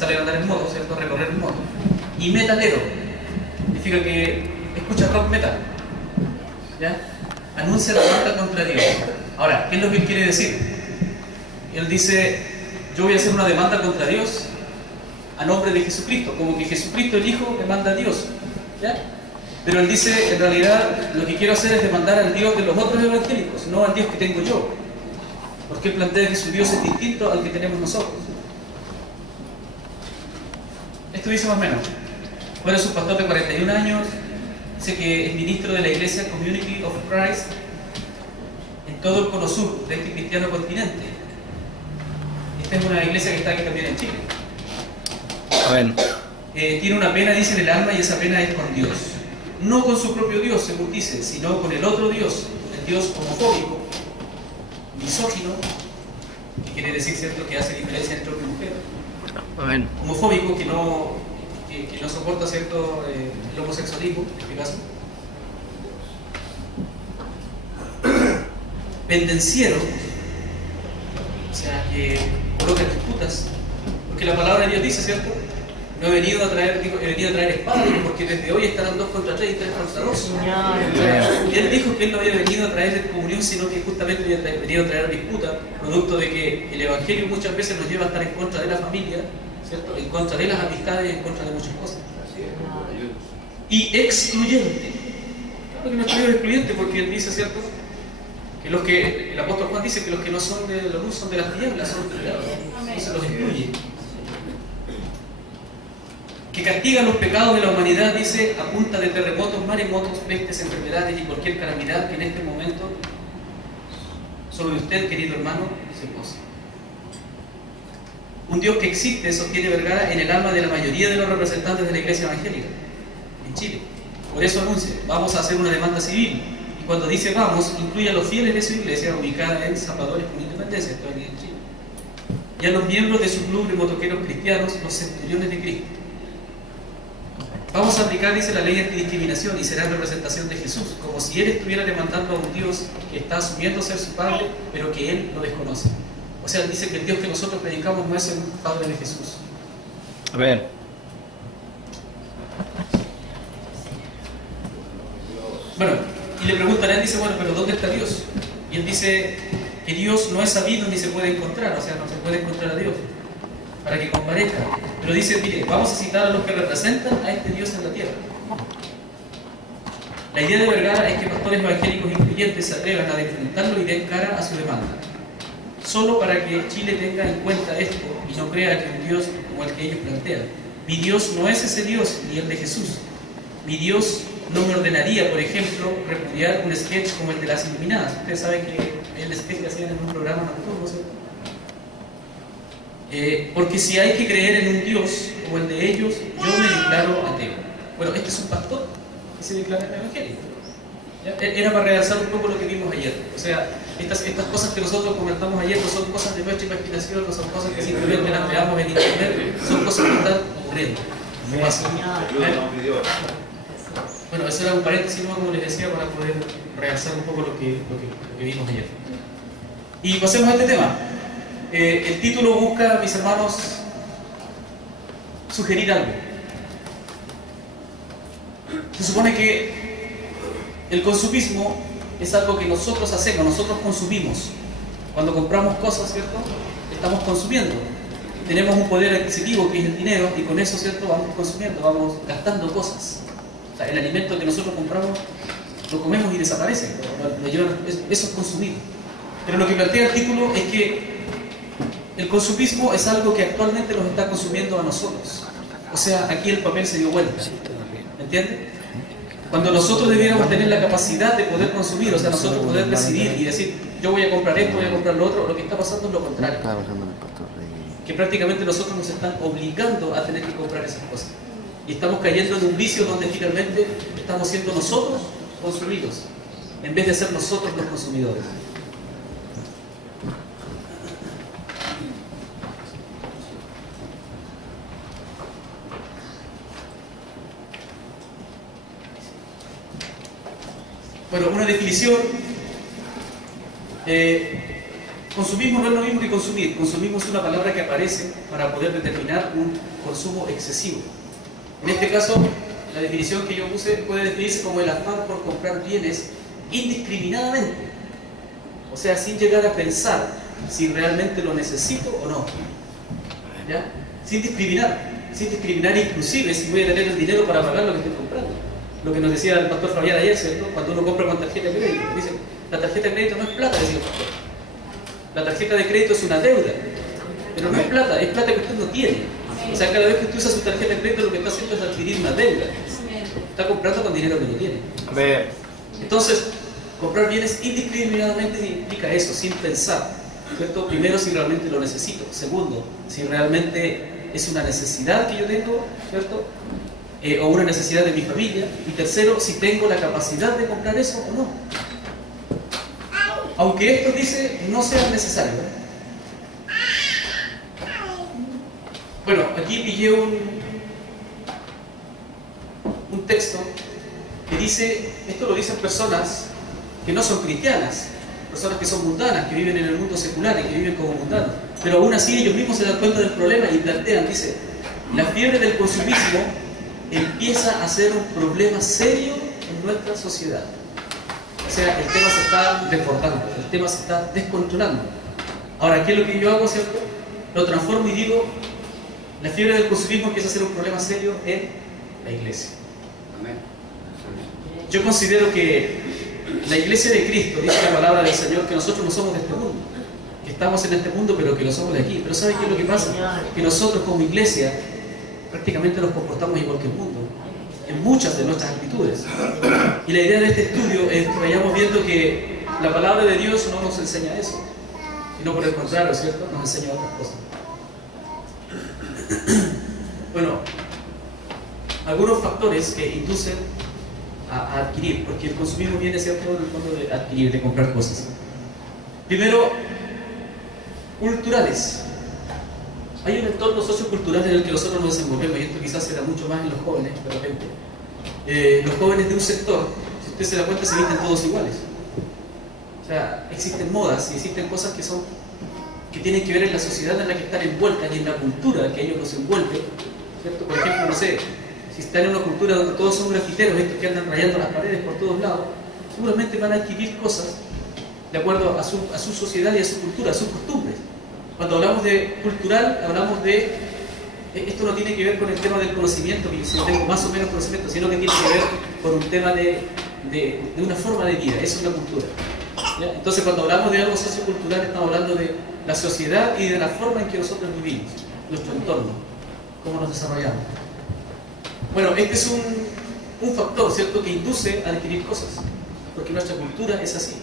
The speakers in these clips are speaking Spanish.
salen a andar en moto, ¿cierto? A recorrer en moto. Y metalero, significa que escucha rock metal, ¿ya? Anuncia la demanda contra Dios. Ahora, ¿qué es lo que él quiere decir? Él dice, yo voy a hacer una demanda contra Dios a nombre de Jesucristo, como que Jesucristo el Hijo demanda a Dios, ¿ya? Pero él dice, en realidad, lo que quiero hacer es demandar al Dios de los otros evangélicos, no al Dios que tengo yo. Porque él plantea que su Dios es distinto al que tenemos nosotros. Esto dice más o menos. Bueno, es un pastor de 41 años, dice que es ministro de la iglesia Community of Christ en todo el cono sur de este cristiano continente. Esta es una iglesia que está aquí también en Chile. Amén. Tiene una pena, dice, en el alma, y esa pena es con Dios. No con su propio Dios, según dice, sino con el otro Dios, el Dios homofóbico, misógino, que quiere decir, ¿cierto?, que hace diferencia entre hombre y mujer. Amén. Homofóbico, que no soporta, ¿cierto?, el homosexualismo, en este caso. Pendenciero, o sea, que coloca disputas, porque la palabra de Dios dice, ¿cierto?, no he venido a traer espada, porque desde hoy estarán 2 contra 3 y 3 contra 2. Y él dijo que él no había venido a traer comunión, sino que justamente había venido a traer disputa, producto de que el Evangelio muchas veces nos lleva a estar en contra de la familia, ¿cierto?, en contra de las amistades, en contra de muchas cosas. Y excluyente. Claro que no es excluyente, porque él dice, ¿cierto?, que el apóstol Juan dice que los que no son de la luz son de las tinieblas, son de la luz. Entonces los excluye. Que castiga los pecados de la humanidad, dice, a punta de terremotos, maremotos, pestes, enfermedades y cualquier calamidad que en este momento sobre usted, querido hermano, se pose. Un Dios que existe, sostiene Vergara, en el alma de la mayoría de los representantes de la Iglesia Evangélica en Chile. Por eso anuncia, vamos a hacer una demanda civil. Y cuando dice vamos, incluye a los fieles de su iglesia ubicada en Zapadores con Independencia, esto aquí en Chile, y a los miembros de su club de motoqueros cristianos, los centuriones de Cristo. Vamos a aplicar, dice, la ley antidiscriminación y será en representación de Jesús, como si él estuviera demandando a un Dios que está asumiendo ser su Padre, pero que él lo desconoce. O sea, dice que el Dios que nosotros predicamos no es el Padre de Jesús. A ver. Bueno, y le preguntan a él, dice, bueno, pero ¿dónde está Dios? Y él dice que Dios no es sabido ni se puede encontrar, o sea, no se puede encontrar a Dios para que comparezca. Pero dice, mire, vamos a citar a los que representan a este Dios en la tierra. La idea de Vergara es que pastores evangélicos influyentes se atrevan a enfrentarlo y den cara a su demanda. Solo para que Chile tenga en cuenta esto y no crea que un Dios como el que ellos plantean. Mi Dios no es ese Dios, ni el de Jesús. Mi Dios no me ordenaría, por ejemplo, repudiar un sketch como el de las iluminadas. Ustedes saben que el sketch que hacían en un programa nocturno, ¿cierto? Porque si hay que creer en un Dios como el de ellos, yo me declaro ateo. Bueno, este es un pastor que se declara evangélico. Era para realzar un poco lo que vimos ayer. O sea, estas cosas que nosotros comentamos ayer no son cosas de nuestra imaginación, no son cosas que simplemente las veamos en internet, son cosas que están ocurriendo. Bueno, eso era un paréntesis, ¿no?, como les decía, para poder realzar un poco lo que vimos ayer. Y pasemos a este tema. El título busca, mis hermanos, sugerir algo. Se supone que el consumismo es algo que nosotros hacemos, nosotros consumimos. Cuando compramos cosas, ¿cierto?, estamos consumiendo. Tenemos un poder adquisitivo que es el dinero y con eso, ¿cierto?, vamos consumiendo, vamos gastando cosas. O sea, el alimento que nosotros compramos lo comemos y desaparece. Eso es consumir. Pero lo que plantea el título es que el consumismo es algo que actualmente nos está consumiendo a nosotros. O sea, aquí el papel se dio vuelta. ¿Me entiende? Cuando nosotros debiéramos tener la capacidad de poder consumir, o sea, nosotros poder decidir y decir, yo voy a comprar esto, voy a comprar lo otro, lo que está pasando es lo contrario. Que prácticamente nosotros nos están obligando a tener que comprar esas cosas. Y estamos cayendo en un vicio donde finalmente estamos siendo nosotros consumidos, en vez de ser nosotros los consumidores. Bueno, una definición Consumismo no es lo mismo que consumir. Consumismo es una palabra que aparece para poder determinar un consumo excesivo. En este caso, la definición que yo puse puede definirse como el afán por comprar bienes indiscriminadamente. O sea, sin llegar a pensar si realmente lo necesito o no. ¿Ya? Sin discriminar inclusive si voy a tener el dinero para pagar lo que estoy comprando. Lo que nos decía el pastor Fabián ayer, ¿cierto? Cuando uno compra con tarjeta de crédito, dicen, la tarjeta de crédito no es plata, decía el pastor. La tarjeta de crédito es una deuda, pero no es plata que usted no tiene. O sea, cada vez que usted usa su tarjeta de crédito, lo que está haciendo es adquirir una deuda. Está comprando con dinero que no tiene. A ver. Entonces, comprar bienes indiscriminadamente implica eso, sin pensar, ¿cierto? Primero, si realmente lo necesito. Segundo, si realmente es una necesidad que yo tengo, ¿cierto? O una necesidad de mi familia. Y tercero, si tengo la capacidad de comprar eso o no. Aunque esto dice no sea necesario. Bueno, aquí pillé un texto que dice, esto lo dicen personas que no son cristianas, personas que son mundanas, que viven en el mundo secular y que viven como mundanos, pero aún así ellos mismos se dan cuenta del problema y plantean, dice, la fiebre del consumismo empieza a ser un problema serio en nuestra sociedad. O sea, el tema se está desbordando, el tema se está descontrolando. Ahora, ¿qué es lo que yo hago, cierto? Lo transformo y digo, la fiebre del consumismo empieza a ser un problema serio en la iglesia. Amén. Yo considero que la iglesia de Cristo, dice la palabra del Señor, que nosotros no somos de este mundo, que estamos en este mundo, pero que no somos de aquí. Pero ¿sabe qué es lo que pasa? Que nosotros como iglesia prácticamente nos comportamos igual que el mundo, en muchas de nuestras actitudes. Y la idea de este estudio es que vayamos viendo que la palabra de Dios no nos enseña eso, sino por el contrario, ¿cierto? Nos enseña otras cosas. Bueno, algunos factores que inducen a adquirir, porque el consumismo viene, ¿cierto?, en el fondo de adquirir, de comprar cosas. Primero, culturales. Hay un entorno sociocultural en el que nosotros nos desenvolvemos, y esto quizás se da mucho más en los jóvenes, de repente. Los jóvenes de un sector, si usted se da cuenta, se visten todos iguales. O sea, existen modas y existen cosas que tienen que ver en la sociedad en la que están envueltas y en la cultura que ellos nos envuelve, ¿cierto? Por ejemplo, no sé, si están en una cultura donde todos son grafiteros, estos que andan rayando las paredes por todos lados, seguramente van a adquirir cosas de acuerdo a su sociedad y a su cultura, a sus costumbres. Cuando hablamos de cultural, hablamos de... Esto no tiene que ver con el tema del conocimiento, que yo tengo más o menos conocimiento, sino que tiene que ver con un tema de una forma de vida, eso es la cultura. ¿Ya? Entonces, cuando hablamos de algo sociocultural, estamos hablando de la sociedad y de la forma en que nosotros vivimos, nuestro entorno, cómo nos desarrollamos. Bueno, este es un factor, ¿cierto?, que induce a adquirir cosas, porque nuestra cultura es así.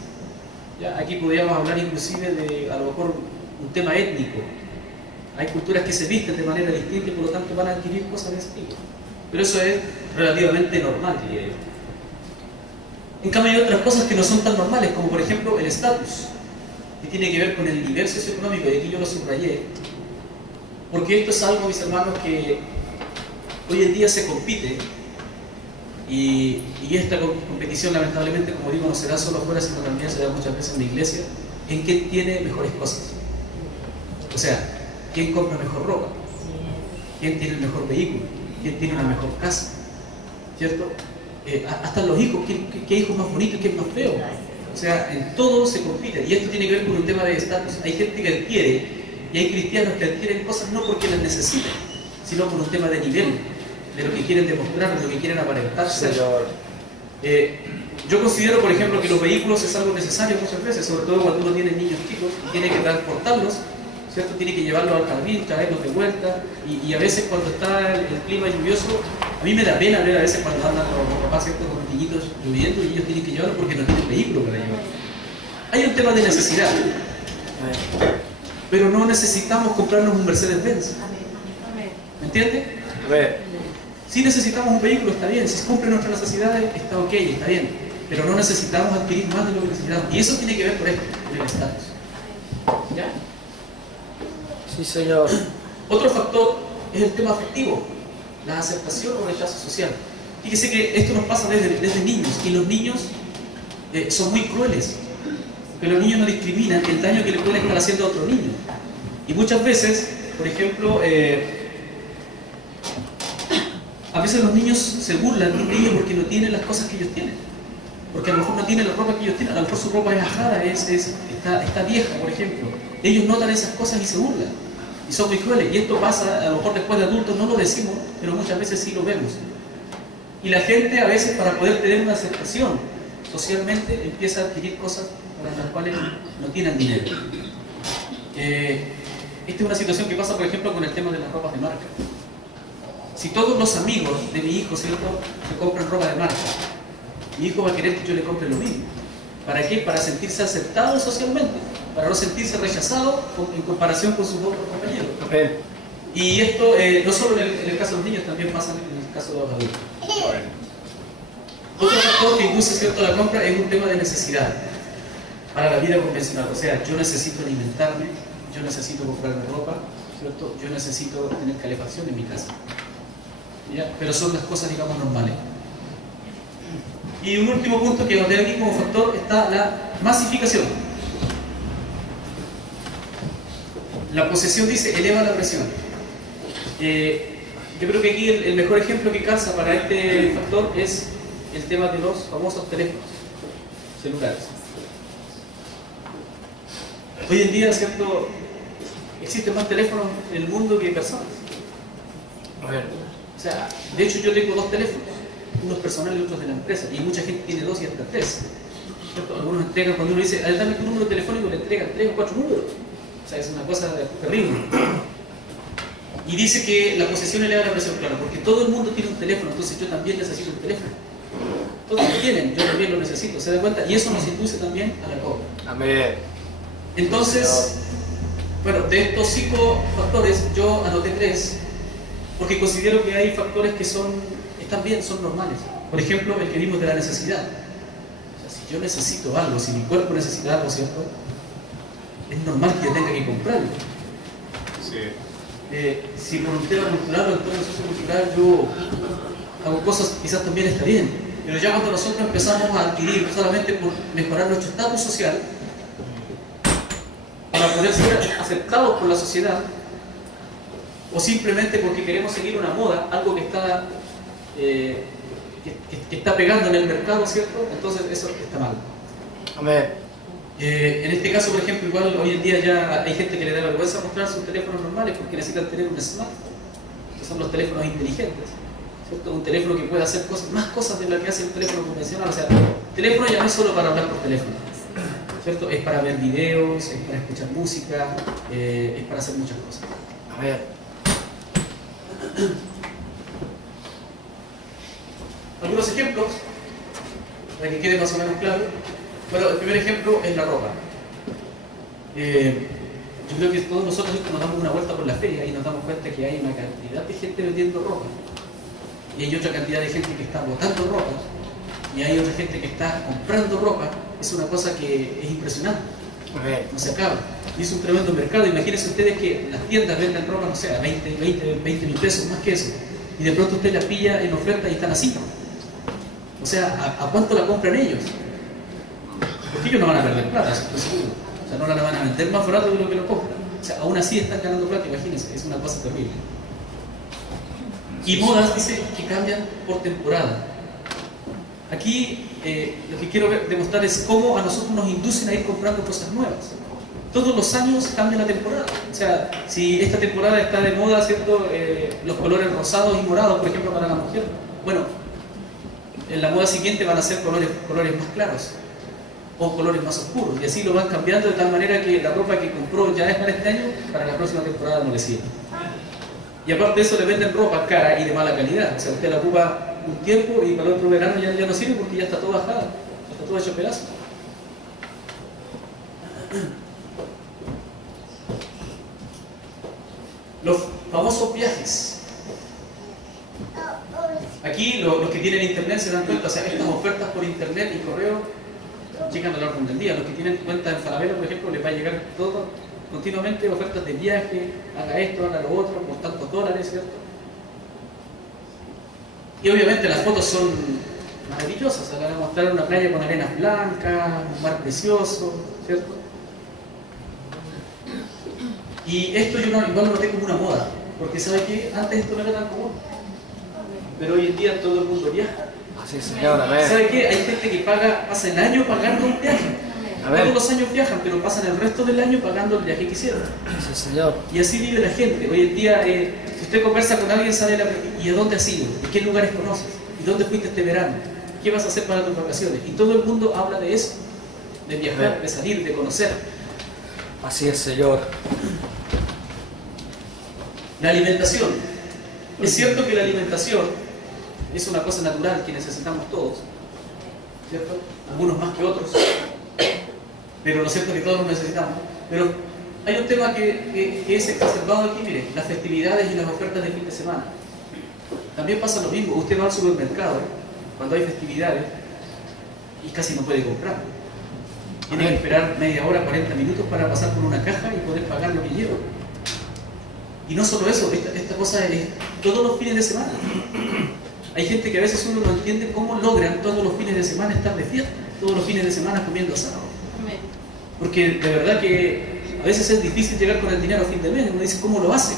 ¿Ya? Aquí podríamos hablar inclusive de, a lo mejor, un tema étnico. Hay culturas que se visten de manera distinta y por lo tanto van a adquirir cosas de ese tipo. Pero eso es relativamente normal, diría yo. En cambio hay otras cosas que no son tan normales, como por ejemplo el estatus, que tiene que ver con el nivel socioeconómico, y aquí yo lo subrayé, porque esto es algo, mis hermanos, que hoy en día se compite, y esta competición lamentablemente, como digo, no se da solo afuera, sino también se da muchas veces en la iglesia, en quién tiene mejores cosas. O sea, quién compra mejor ropa, quién tiene el mejor vehículo, quién tiene una mejor casa, ¿cierto? Hasta los hijos, ¿qué hijo es más bonito y qué es más feo? O sea, en todo se compite, y esto tiene que ver con un tema de estatus. Hay gente que adquiere, y hay cristianos que adquieren cosas no porque las necesiten, sino por un tema de nivel, de lo que quieren demostrar, de lo que quieren aparentar ser. Yo considero, por ejemplo, que los vehículos es algo necesario muchas veces, sobre todo cuando uno tiene niños chicos y tiene que transportarlos, ¿cierto? Tiene que llevarlos al jardín, traerlos de vuelta, y a veces cuando está el clima lluvioso, a mí me da pena ver a veces cuando andan los papás, ¿cierto?, con los niñitos lloviendo y ellos tienen que llevarlos porque no tienen vehículo para llevar. Hay un tema de necesidad, pero no necesitamos comprarnos un Mercedes-Benz. ¿Me entiende? A ver. Si necesitamos un vehículo, está bien. Si cumple nuestras necesidades, está ok, está bien. Pero no necesitamos adquirir más de lo que necesitamos. Y eso tiene que ver con esto, con el estatus. ¿Ya? Sí, señor. Otro factor es el tema afectivo, la aceptación o rechazo social. Fíjese que esto nos pasa desde niños, y los niños son muy crueles. Porque los niños no discriminan el daño que le pueden estar haciendo a otro niño. Y muchas veces, por ejemplo, a veces los niños se burlan de ellos porque no tienen las cosas que ellos tienen. Porque a lo mejor no tienen la ropa que ellos tienen, a lo mejor su ropa es ajada, está vieja, por ejemplo. Ellos notan esas cosas y se burlan. Y son muy crueles. Y esto pasa, a lo mejor después de adultos no lo decimos, pero muchas veces sí lo vemos. Y la gente a veces, para poder tener una aceptación socialmente, empieza a adquirir cosas para las cuales no tienen dinero. Esta es una situación que pasa, por ejemplo, con el tema de las ropas de marca. Si todos los amigos de mi hijo, ¿cierto?, se compran ropa de marca, mi hijo va a querer que yo le compre lo mismo. ¿Para qué? Para sentirse aceptado socialmente, para no sentirse rechazado en comparación con sus otros compañeros. Y esto no solo en el caso de los niños, también pasa en el caso de los adultos. Otro factor que induce, ¿cierto?, la compra es un tema de necesidad para la vida convencional. O sea, yo necesito alimentarme, yo necesito comprarme ropa, ¿cierto?, yo necesito tener calefacción en mi casa. ¿Ya? Pero son las cosas, digamos, normales. Y un último punto que anoté aquí como factor está la masificación. La posesión, dice, eleva la presión. Yo creo que aquí el mejor ejemplo que calza para este factor es el tema de los famosos teléfonos celulares. Hoy en día, ¿cierto?, existen más teléfonos en el mundo que personas. O sea, de hecho yo tengo 2 teléfonos, unos personales y otros de la empresa, y mucha gente tiene 2 y hasta 3. ¿Cierto? Algunos entregan, cuando uno dice, dame tu número telefónico, le entregan 3 o 4 números. O sea, es una cosa terrible. Y dice que la posesión eleva la presión, claro, porque todo el mundo tiene un teléfono, entonces yo también necesito un teléfono. Todos lo tienen, yo también lo necesito, ¿se da cuenta? Y eso nos induce también a la compra. Amén. Entonces, bueno, de estos 5 factores yo anoté 3, porque considero que hay factores que están bien, son normales. Por ejemplo, el que vimos de la necesidad. O sea, si yo necesito algo, si mi cuerpo necesita algo, ¿cierto?, es normal que yo tenga que comprarlo. Sí. Si por un tema cultural o en torno sociocultural yo hago cosas, quizás también está bien. Pero ya cuando nosotros empezamos a adquirir solamente por mejorar nuestro estatus social, para poder ser aceptados por la sociedad, o simplemente porque queremos seguir una moda, algo que está pegando en el mercado, ¿cierto?, entonces eso está mal. Amén. En este caso, por ejemplo, igual hoy en día ya hay gente que le da vergüenza mostrar sus teléfonos normales porque necesitan tener un smartphone, que son los teléfonos inteligentes, ¿cierto? Un teléfono que puede hacer más cosas de lo que hace el teléfono convencional. O sea, el teléfono ya no es solo para hablar por teléfono, ¿cierto? Es para ver videos, es para escuchar música, es para hacer muchas cosas. A ver. Algunos ejemplos, para que quede más o menos claro. Bueno, el primer ejemplo es la ropa. Yo creo que todos nosotros nos damos una vuelta por la feria y nos damos cuenta que hay una cantidad de gente vendiendo ropa. Y hay otra cantidad de gente que está botando ropa. Y hay otra gente que está comprando ropa. Es una cosa que es impresionante. No se acaba. Y es un tremendo mercado. Imagínense ustedes que las tiendas venden ropa, no sé, a 20 mil pesos, más que eso. Y de pronto usted la pilla en oferta y están así. O sea, ¿a cuánto la compran ellos? Porque ellos no van a perder plata, estoy seguro. O sea, no la van a vender más barato de lo que lo compran. O sea, aún así están ganando plata, imagínense, es una cosa terrible. Y modas, dice, que cambian por temporada. Aquí lo que quiero demostrar es cómo a nosotros nos inducen a ir comprando cosas nuevas. Todos los años cambia la temporada. O sea, si esta temporada está de moda, ¿cierto?, los colores rosados y morados, por ejemplo, para la mujer. Bueno, en la moda siguiente van a ser colores más claros o colores más oscuros, y así lo van cambiando de tal manera que la ropa que compró ya es para este año, para la próxima temporada no le sirve. Y aparte de eso le venden ropa cara y de mala calidad. O sea, usted la ocupa un tiempo y para el otro verano ya no sirve porque ya está todo bajada, ya está todo hecho pedazos. Los famosos viajes. Aquí los que tienen internet se dan cuenta, o sea, estas ofertas por internet y correo llegan al orden del día. Los que tienen cuenta en Falabella, por ejemplo, les va a llegar todo continuamente ofertas de viaje, haga esto, haga lo otro, por tantos dólares, ¿cierto? Y obviamente las fotos son maravillosa. O sea, van a mostrar una playa con arenas blancas, un mar precioso, ¿cierto? Y esto yo igual lo noté como una moda, porque ¿sabe qué? Antes esto no era tan común, pero hoy en día todo el mundo viaja. Así, señor, a ver. ¿Sabe qué? Hay gente que pasa el año pagando un viaje. A ver. Todos los años viajan, pero pasan el resto del año pagando el viaje que hicieron. Sí, señor. Y así vive la gente. Hoy en día, si usted conversa con alguien, sabe ¿y a dónde has ido? ¿Y qué lugares conoces? ¿Y dónde fuiste este verano? ¿Qué vas a hacer para tus vacaciones? Y todo el mundo habla de eso, de viajar, de salir, de conocer. Así es, señor. La alimentación. Es cierto que la alimentación es una cosa natural que necesitamos todos, ¿cierto? Algunos más que otros, pero lo cierto es que todos lo necesitamos. Pero hay un tema que es exacerbado aquí, mire, las festividades y las ofertas de fin de semana. También pasa lo mismo. Usted va al supermercado cuando hay festividades y casi no puede comprar. Tiene que esperar media hora, 40 minutos para pasar por una caja y poder pagar lo que lleva. Y no solo eso, esta cosa es todos los fines de semana. Hay gente que a veces uno no entiende cómo logran todos los fines de semana estar de fiesta, todos los fines de semana comiendo asado. Porque de verdad que a veces es difícil llegar con el dinero a fin de mes. Uno dice, ¿cómo lo hace?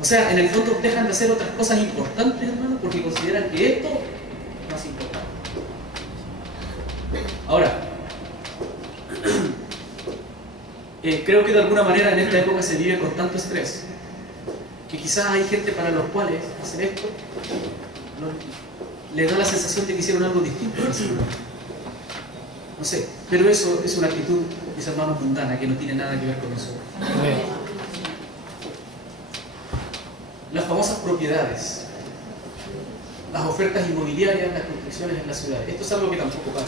O sea, en el fondo dejan de hacer otras cosas importantes, hermano, porque consideran que esto es más importante. Ahora, creo que de alguna manera en esta época se vive con tanto estrés que quizás hay gente para los cuales hacer esto les da la sensación de que hicieron algo distinto. No sé, pero eso es una actitud, mis hermanos, mundana, que no tiene nada que ver con nosotros. Las famosas propiedades, las ofertas inmobiliarias, las construcciones en la ciudad. Esto es algo que tampoco para.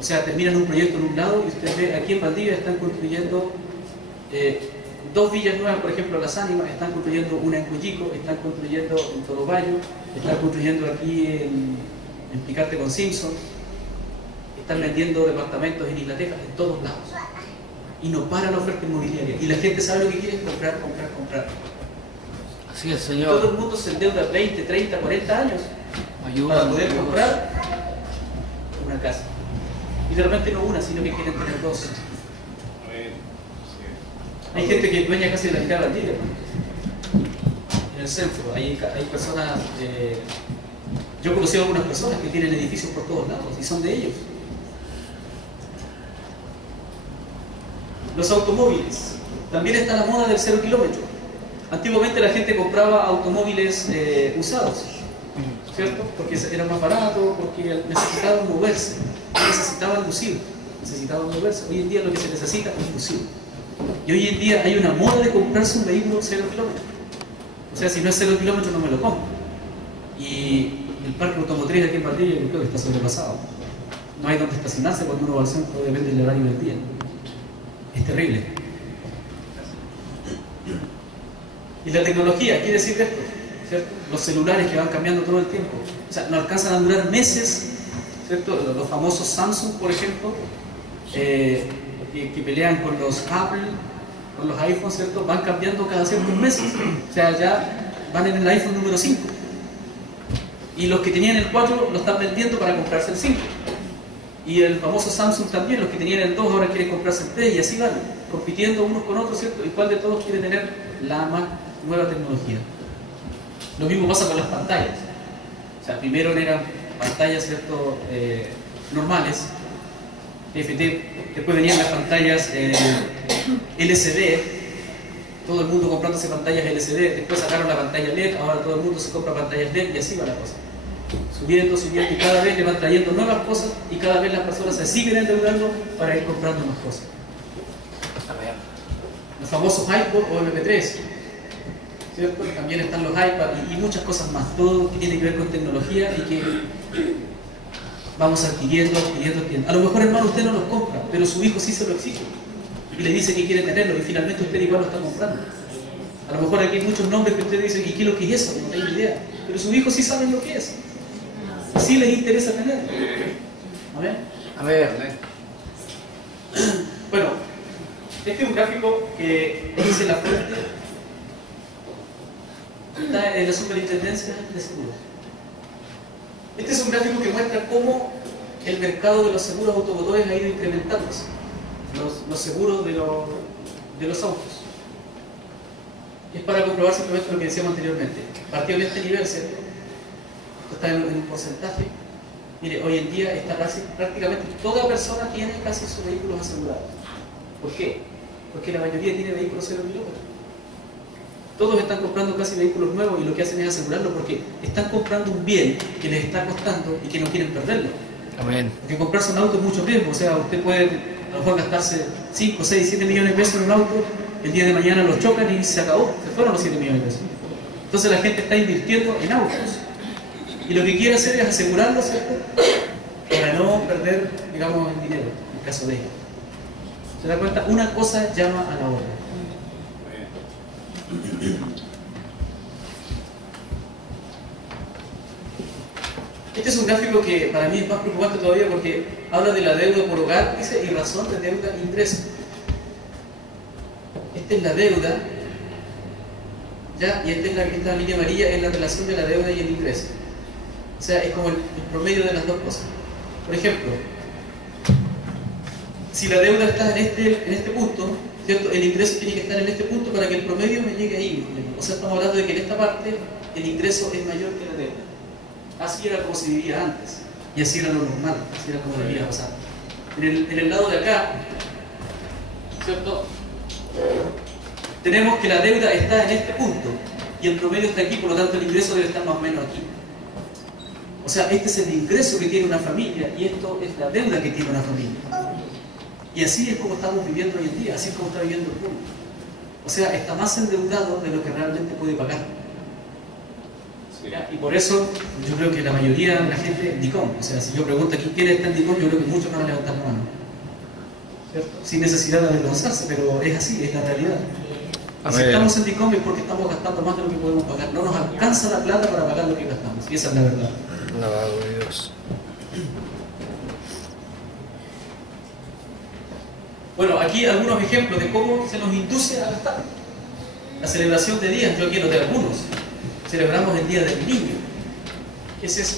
O sea, terminan un proyecto en un lado y usted ve, aquí en Valdivia están construyendo 2 villas nuevas, por ejemplo, Las Ánimas, están construyendo una en Cuyico, están construyendo en Todobayo, están construyendo aquí en Picarte con Simpson, están vendiendo departamentos en Inglaterra, en todos lados. Y no para la oferta inmobiliaria. Y la gente sabe lo que quiere, comprar, comprar, comprar. Así es, señor. Todo el mundo se endeuda 20, 30, 40 años para poder comprar una casa. Y de repente no una, sino que quieren tener 2. Hay gente que es dueña casi de la mitad de Valdivia, en el centro. Hay personas, yo he conocido a algunas personas que tienen edificios por todos lados y son de ellos. Los automóviles. También está la moda del 0 kilómetro. Antiguamente la gente compraba automóviles usados, ¿cierto? Porque era más barato, porque necesitaban moverse, necesitaban lucir, necesitaban moverse. Hoy en día lo que se necesita es lucir. Y hoy en día hay una moda de comprarse un vehículo 0 kilómetros. O sea, si no es 0 kilómetros no me lo compro. Y el parque automotriz aquí en Valdivia yo creo que está sobrepasado. No hay donde estacionarse cuando uno va al centro, depende del horario del día. Es terrible. Y la tecnología, ¿qué decir de esto? ¿Cierto? Los celulares que van cambiando todo el tiempo. O sea, no alcanzan a durar meses, ¿cierto? Los famosos Samsung, por ejemplo, que pelean con los Apple, con los iPhones, ¿cierto? Van cambiando cada ciertos meses. O sea, ya van en el iPhone número 5. Y los que tenían el 4 lo están vendiendo para comprarse el 5. Y el famoso Samsung también, los que tenían el 2 ahora quieren comprarse el 3 y así van, compitiendo unos con otros, ¿cierto? ¿Y cuál de todos quiere tener la más nueva tecnología? Lo mismo pasa con las pantallas. O sea, primero eran pantallas, ¿cierto? Normales, TFT, después venían las pantallas LCD, todo el mundo comprándose pantallas LCD, después sacaron la pantalla LED, ahora todo el mundo se compra pantallas LED y así va la cosa. Subiendo, subiendo y cada vez le van trayendo nuevas cosas y cada vez las personas se siguen endeudando para ir comprando más cosas. Los famosos iPod o MP3, ¿cierto? También están los iPads y muchas cosas más, todo que tiene que ver con tecnología y que vamos adquiriendo. A lo mejor, hermano, usted no los compra, pero su hijo sí se lo exige y le dice que quiere tenerlo y finalmente usted igual lo está comprando. A lo mejor aquí hay muchos nombres que usted dice, ¿y qué es lo que es eso? No tengo idea, pero su hijo sí sabe lo que es. Sí les interesa tenerlo. ¿Amén? Amén. Bueno, este es un gráfico que dice la fuente. Está en la Superintendencia de Seguros. Este es un gráfico que muestra cómo el mercado de los seguros automotores ha ido incrementándose. Los seguros de los autos. Es para comprobar simplemente lo que decíamos anteriormente. Partido de este nivel, ¿cierto? Esto está en un porcentaje. Mire, hoy en día está prácticamente toda persona tiene casi sus vehículos asegurados. ¿Por qué? Porque la mayoría tiene vehículos 0 kilómetros. Todos están comprando casi vehículos nuevos y lo que hacen es asegurarlo porque están comprando un bien que les está costando y que no quieren perderlo. Amén. Porque comprarse un auto es mucho riesgo. O sea, usted puede a lo mejor gastarse 5, 6, 7 millones de pesos en un auto, el día de mañana los chocan y se acabó. Se fueron los 7 millones de pesos. Entonces la gente está invirtiendo en autos. Y lo que quiere hacer es asegurarlo, ¿cierto? Para no perder, digamos, el dinero, en el caso de ellos. ¿Se da cuenta? Una cosa llama a la otra. Este es un gráfico que para mí es más preocupante todavía porque habla de la deuda por hogar, dice, y razón de deuda ingreso. Esta es la deuda, ¿ya? Y esta línea amarilla es la relación de la deuda y el ingreso. O sea, es como el promedio de las dos cosas. Por ejemplo, si la deuda está en este punto, ¿cierto? El ingreso tiene que estar en este punto para que el promedio me llegue ahí. O sea, estamos hablando de que en esta parte el ingreso es mayor que la deuda. Así era como se vivía antes. Y así era lo normal, así era como debía pasar. En el lado de acá, ¿cierto? Tenemos que la deuda está en este punto y el promedio está aquí, por lo tanto el ingreso debe estar más o menos aquí. O sea, este es el ingreso que tiene una familia y esto es la deuda que tiene una familia. Y así es como estamos viviendo hoy en día, así es como está viviendo el mundo. O sea, está más endeudado de lo que realmente puede pagar. ¿Ya? Y por eso yo creo que la mayoría de la gente, DICOM, o sea, si yo pregunto aquí quién está en DICOM, yo creo que muchos van a levantar la mano. ¿Cierto? Sin necesidad de avergonzarse, pero es así, es la realidad. Si estamos en DICOM es porque estamos gastando más de lo que podemos pagar. No nos alcanza la plata para pagar lo que gastamos, y esa es la verdad. Alabado Dios. Bueno, aquí algunos ejemplos de cómo se nos induce a gastar. La celebración de días, yo aquí noté algunos. Celebramos el Día del Niño. ¿Qué es eso?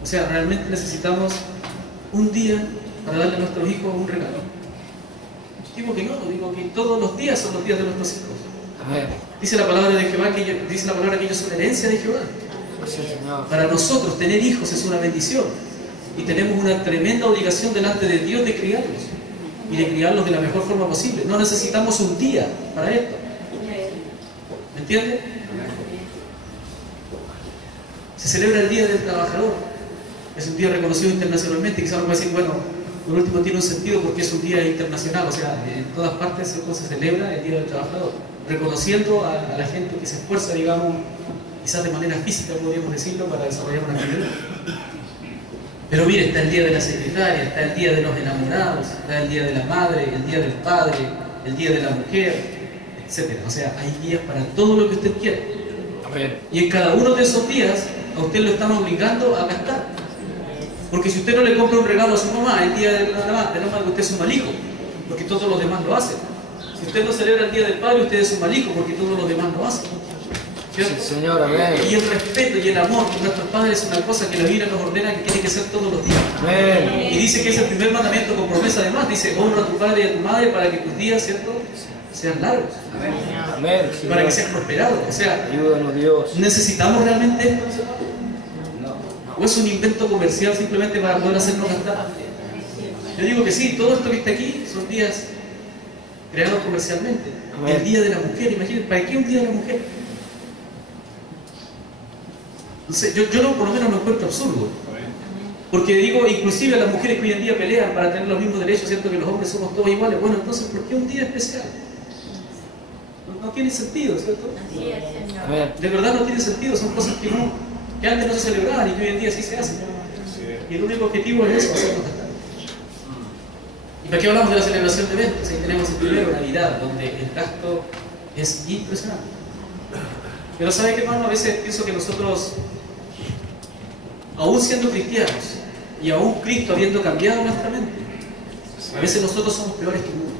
O sea, realmente necesitamos un día para darle a nuestros hijos un regalo. Digo que no, digo que todos los días son los días de nuestros hijos. Amén. Dice la palabra de Jehová dice la palabra que ellos son herencia de Jehová. Sí, Señor. Para nosotros tener hijos es una bendición y tenemos una tremenda obligación delante de Dios de criarlos y de criarlos de la mejor forma posible. No necesitamos un día para esto. ¿Me entiende? Se celebra el Día del Trabajador. Es un día reconocido internacionalmente. Quizás uno puede decir, bueno, por último tiene un sentido porque es un día internacional. O sea, en todas partes se celebra el Día del Trabajador, reconociendo a la gente que se esfuerza, digamos, quizás de manera física, podríamos decirlo, para desarrollar una actividad. Pero mire, está el Día de la Secretaria, está el Día de los Enamorados, está el Día de la Madre, el Día del Padre, el Día de la Mujer, etc. O sea, hay días para todo lo que usted quiera. Amén. Y en cada uno de esos días, a usted lo están obligando a gastar. Porque si usted no le compra un regalo a su mamá el día de la madre, usted es un mal hijo, porque todos los demás lo hacen. Si usted no celebra el Día del Padre, usted es un mal hijo, porque todos los demás lo hacen. ¿Cierto? Sí, Señor, amén. Y el respeto y el amor por nuestros padres es una cosa que la Biblia nos ordena que tiene que ser todos los días. Amén. Y dice que es el primer mandamiento con promesa además. Dice, honra a tu padre y a tu madre para que tus días, ¿cierto?, sean largos. Amén. Para que sean prosperados. O sea, Ayúdanos, Dios. ¿necesitamos realmente esto? ¿O es un invento comercial simplemente para poder hacernos gastar? Yo digo que sí, todo esto que está aquí son días creados comercialmente. Amén. El Día de la Mujer, imagínense, ¿para qué un Día de la Mujer? Entonces, yo no, por lo menos lo encuentro absurdo. Porque digo, inclusive las mujeres que hoy en día pelean para tener los mismos derechos, ¿cierto? Que los hombres somos todos iguales. Bueno, entonces, ¿por qué un día especial? No tiene sentido, ¿cierto? Amén. De verdad no tiene sentido, son cosas que antes no se celebraban y que hoy en día sí se hacen. Y el único objetivo es eso, hacernos gastar. ¿Y para qué hablamos de la celebración de eventos? Ahí tenemos el primero, Navidad, donde el gasto es impresionante. Pero ¿sabe qué, hermano? A veces pienso que nosotros, aún siendo cristianos y aún Cristo habiendo cambiado nuestra mente, a veces nosotros somos peores que el mundo.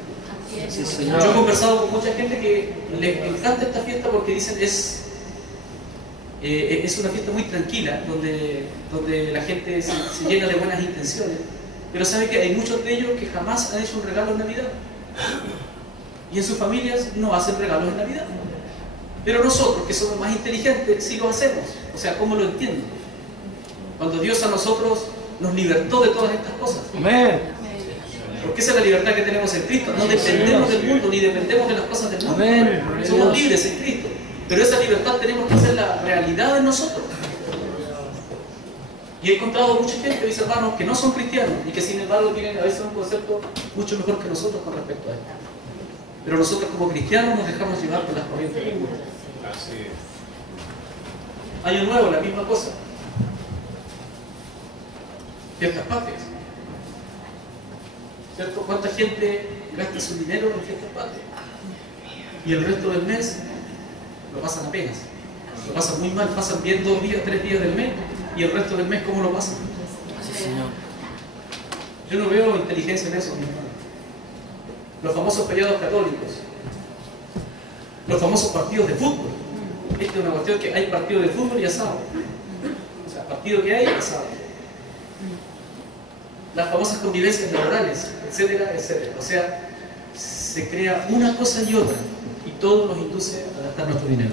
Sí, Yo he Señor. conversado con mucha gente que les encanta esta fiesta porque dicen es Es una fiesta muy tranquila, donde la gente se llena de buenas intenciones, pero sabe que hay muchos de ellos que jamás han hecho un regalo en Navidad. Y en sus familias no hacen regalos en Navidad. Pero nosotros, que somos más inteligentes, sí lo hacemos. O sea, ¿cómo lo entiendo? Cuando Dios a nosotros nos libertó de todas estas cosas. Amén. Porque esa es la libertad que tenemos en Cristo. No dependemos del mundo, ni dependemos de las cosas del mundo. Amén. Somos libres en Cristo. Pero esa libertad tenemos que hacerla realidad en nosotros. Y he encontrado mucha gente, mis hermanos, que no son cristianos y que sin embargo tienen a veces un concepto mucho mejor que nosotros con respecto a esto. Pero nosotros como cristianos nos dejamos llevar por las corrientes del mundo. Así es. Año Nuevo, la misma cosa. Fiestas patrias. ¿Cierto? ¿Cuánta gente gasta su dinero en fiestas patrias? Y el resto del mes lo pasan apenas. Lo pasan muy mal, pasan bien 2 días, 3 días del mes, y el resto del mes, ¿cómo lo pasan? Así, Señor. Yo no veo inteligencia en eso, mi hermano. Los famosos feriados católicos, los famosos partidos de fútbol. Esta es una cuestión que hay partido de fútbol y asado. O sea, partido que hay, asado. Las famosas convivencias laborales, etcétera, etcétera. O sea, se crea una cosa y otra, y todo nos induce a gastar nuestro dinero.